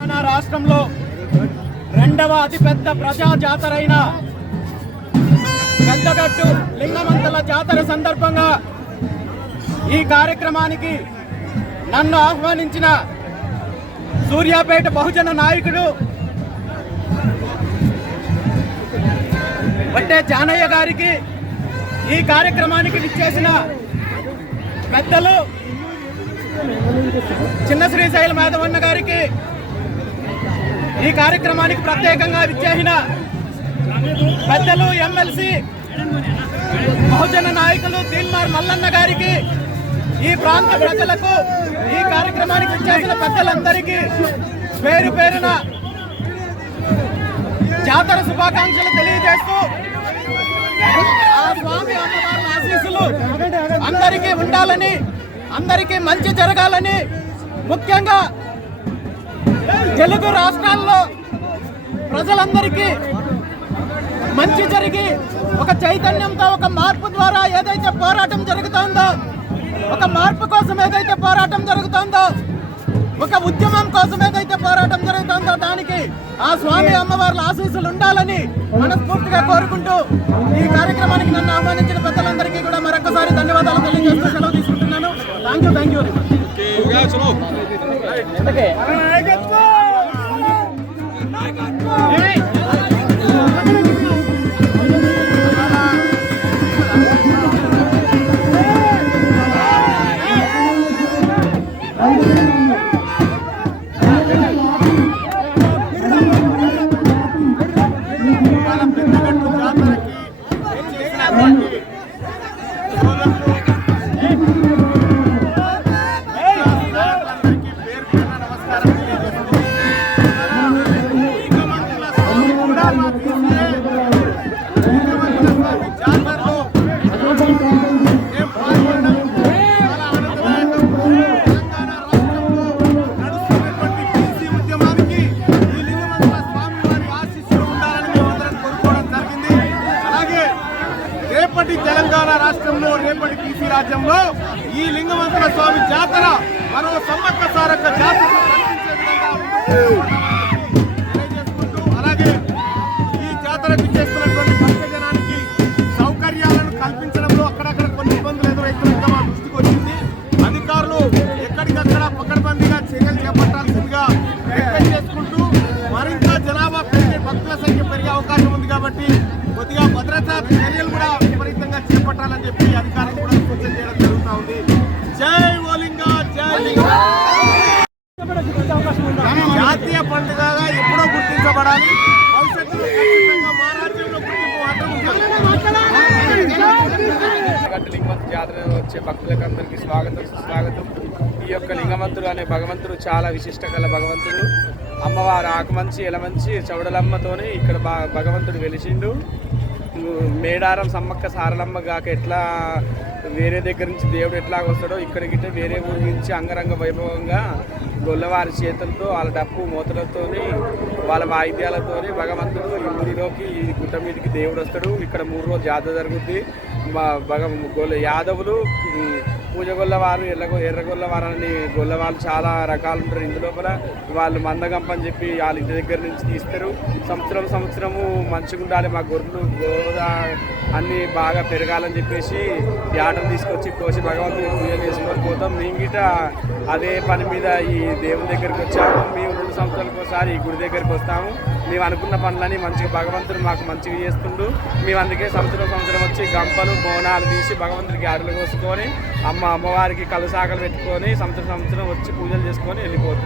తెలంగాణ రాష్ట్రంలో రెండవ అతిపెద్ద ప్రజా జాతరైన పెద్దగట్టు లింగమంతల జాతర సందర్భంగా ఈ కార్యక్రమానికి నన్ను ఆహ్వానించిన సూర్యాపేట బహుజన నాయకుడు వట్టే జానయ్య గారికి, ఈ కార్యక్రమానికి విచ్చేసిన పెద్దలు చిన్న శ్రీశైల మాధవన్న గారికి, ఈ కార్యక్రమానికి ప్రత్యేకంగా విచ్చేసిన పెద్దలు ఎమ్మెల్సీ బహుజన నాయకులు తీన్మార్ మల్లన్న గారికి, ఈ ప్రాంత ప్రజలకు, ఈ కార్యక్రమానికి విచ్చేసిన పెద్దలందరికీ పేరు పేరున జాతర శుభాకాంక్షలు తెలియజేస్తూ ఆ స్వామి అమ్మవారి ఆశీస్సులు అందరికీ ఉండాలని, అందరికీ మంచి జరగాలని, ముఖ్యంగా తెలుగు రాష్ట్రాల్లో ప్రజలందరికీ మంచి జరిగి ఒక చైతన్యంతో, ఒక మార్పు ద్వారా ఏదైతే పోరాటం జరుగుతోందో, ఒక మార్పు కోసం ఏదైతే పోరాటం జరుగుతోందో, ఒక ఉద్యమం కోసం ఏదైతే పోరాటం జరుగుతుందో దానికి ఆ స్వామి అమ్మవార్ల ఆశీస్సులు ఉండాలని మనస్ఫూర్తిగా కోరుకుంటూ ఈ కార్యక్రమానికి నన్ను ఆహ్వానించిన పెద్దలందరికీ కూడా మరొకసారి ధన్యవాదాలు తెలియజేస్తూ సెలవు తీసుకుంటున్నాను. థ్యాంక్ యూ తెలంగాణ రాష్ట్రంలో రేపటి బీసీ రాజ్యంలో ఈ లింగమంతుల స్వామి జాతర మరో సమ్మక్క సారక్క జాతర తెలియజేసుకుంటూ, అలాగే ఈ జాతరకు చేస్తున్నటువంటి భక్తజనానికి సౌకర్యాలను కల్పించడంలో అక్కడక్కడ కొన్ని ఇబ్బందులు ఎదురవుతున్నట్టుగా మా దృష్టికి వచ్చింది. అధికారులు ఎక్కడికక్కడ పకడ్బందీగా చర్యలు చేపట్టాల్సిందిగా రిక్వెస్ట్ చేసుకుంటూ, మరింత జనాభా పెరిగే, భక్తుల సంఖ్య పెరిగే అవకాశం ఉంది కాబట్టి కొద్దిగా భద్రతా చర్యలు కూడా విపరీతంగా చేపట్టాలని చెప్పి అధికారులు కూడా సూచన చేయడం జరుగుతూ ఉంది. జై ఓలింగా, జై లింగా. జాతీయ పండుగగా ఎప్పుడో గుర్తించబడాలి. భవిష్యత్తులో ఖచ్చితంగా మా రాజ్యంలో గుర్తింపు మాత్రం లింగమంతుల జాతర వచ్చే భక్తులకు అందరికీ స్వాగతం, సుస్వాగతం. ఈ యొక్క లింగమంతుడు అనే భగవంతుడు చాలా విశిష్ట గల భగవంతుడు. అమ్మవారు ఆకుమంచి, ఎలమంచి, చౌడలమ్మతోనే ఇక్కడ భగవంతుడు వెలిసిండు. మేడారం సమ్మక్క సారలమ్మ గాక ఎట్లా వేరే దగ్గర నుంచి దేవుడు ఎట్లా వస్తాడో ఇక్కడికి వేరే ఊరి నుంచి అంగరంగ వైభవంగా గొల్లవారి చేతులతో, వాళ్ళ డప్పు మూతలతోని, వాళ్ళ వాయిద్యాలతోని భగవంతుడు ఈ ఊరిలోకి, ఈ గుట్ట మీదకి దేవుడు వస్తాడు. ఇక్కడ 3 రోజులు జాతర జరుగుద్ది. యాదవులు పూజ గొల్లవారు, ఎర్రగొల్లవారు అని గొల్లవాళ్ళు చాలా రకాలు ఉంటారు. ఇందులోపల వాళ్ళు మందగంపని చెప్పి వాళ్ళ ఇంటి దగ్గర నుంచి తీస్తారు. సంవత్సరము మంచిగా ఉండాలి, మా గొర్రెలు గోదా అన్నీ బాగా పెరగాలని చెప్పేసి యాటను తీసుకొచ్చి కోసి భగవంతుని పూజ చేసుకొని పోతాం. మేము గిట అదే పని మీద ఈ దేవుని దగ్గరికి వచ్చాము. మేము 2 సంవత్సరాలకు ఒకసారి ఈ గుడి దగ్గరికి వస్తాము. మేము అనుకున్న పనులని మంచిగా భగవంతుడు మాకు మంచిగా చేస్తుండు. మేము అందుకే సంవత్సరం వచ్చి గంపలు బోనాలు తీసి భగవంతుడికి ఆటలు కోసుకొని అమ్మవారికి కలుసాకలు పెట్టుకొని సంవత్సరం వచ్చి పూజలు చేసుకొని వెళ్ళిపోతున్నాం.